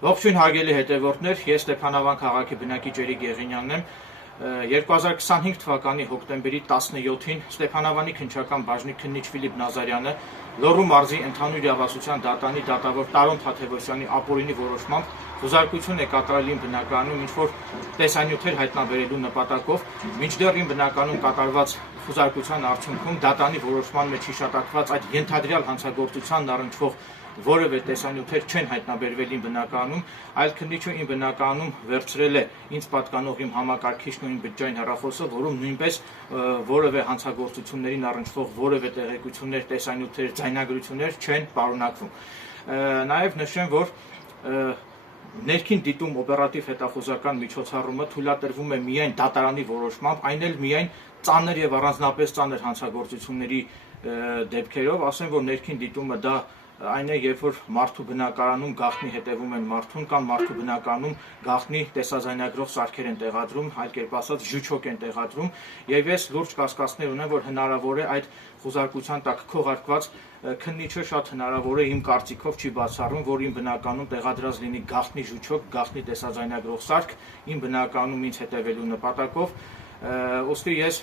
Ողջույն հարգելի հետևորդներ, ես Ստեփանավան քաղաքի բնակիչ Էրիկ Եղինյանն եմ։ 2025 թվականի հոկտեմբերի 17-ին Ստեփանավանի քննչական բաժնի քննիչ Ֆիլիպ Նազարյանը Լոռու մարզի ընդհանուր իրավասության դատանի դատավոր Տարոն Թադևոսյանի ապօրինի որոշմամբ խուզարկություն է կատարել իմ բնակարանում ինչ-որ տեսանյութեր հայտնաբերելու նպատակով, մինչդեռ իմ բնակարանում կատարված խուզարկության արդյունքում դատանի որոշման մեջ հիշատակված այդ ենթադրյալ հանցագործությանն առնչվող որևէ տեսանյութեր չեն հայտնաբերվել իմ բնակարանում, այլ քննիչը իմ բնակարանում վերցրել է ինձ պատկանող իմ համակարգիչն ու իմ բջջային հեռախոսը, որում նույնպես որևէ հանցագործություններին առնչվող որևէ տեղեկություններ, տեսանյութեր, ձայնագրություններ չեն պարունակվում։ Նաև նշեմ, որ ներքին դիտում օպերատիվ հետախուզական միջոցառումը թույլատրվում է միայն դատարանի որոշմամբ, այն էլ միայն ծանր եւ առանձնապես ծանր հանցագործությունների դեպքերով, ասեմ, որ ներքին դիտումը դա այն է, երբ որ մարդու բնակարանում գաղտնի հետևում են մարդուն կամ մարդու բնակարանում գաղտնի տեսաձայնագրող սարքեր են տեղադրում, այլ կերպ ասած ժուչոկ են տեղադրում, եւ ես լուրջ կասկածներ ունեմ, որ հնարավոր է այդ խուզարկության տակ քողարկված քննիչը շատ հնարավոր է իմ կարծիքով չի բացառում, որ իմ բնականում տեղադրած լինի գաղտնի ժուչոկ, գաղտնի տեսաձայնագրող սարք իմ բնականում ինձ հետևելու նպատակով, ուստի ես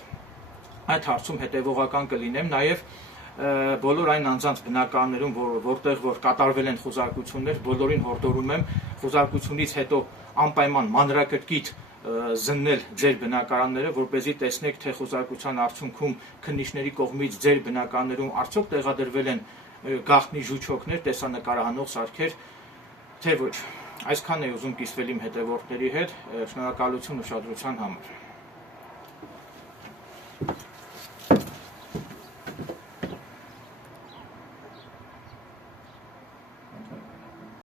այդ հարցում հետևողական կլինեմ, նաեւ բոլոր այն անձանց բնակարաններում, որտեղ որ կատարվել են խուզարկություններ, բոլորին հորդորում եմ խուզարկությունից հետո անպայման մանրակրկիտ զննել ձեր բնակարանները, որպեսզի տեսնեք, թե խուզարկության արդյունքում քննիչների կողմից ձեր բնակարաններում արդյոք տեղադրվել են գաղտնի ժուչոկներ, տեսանկարահանող սարքեր, թե ոչ։ Այսքանն է ուզում կիսվել իմ հետևորդների հետ, շնորհակալություն ուշադրության համար։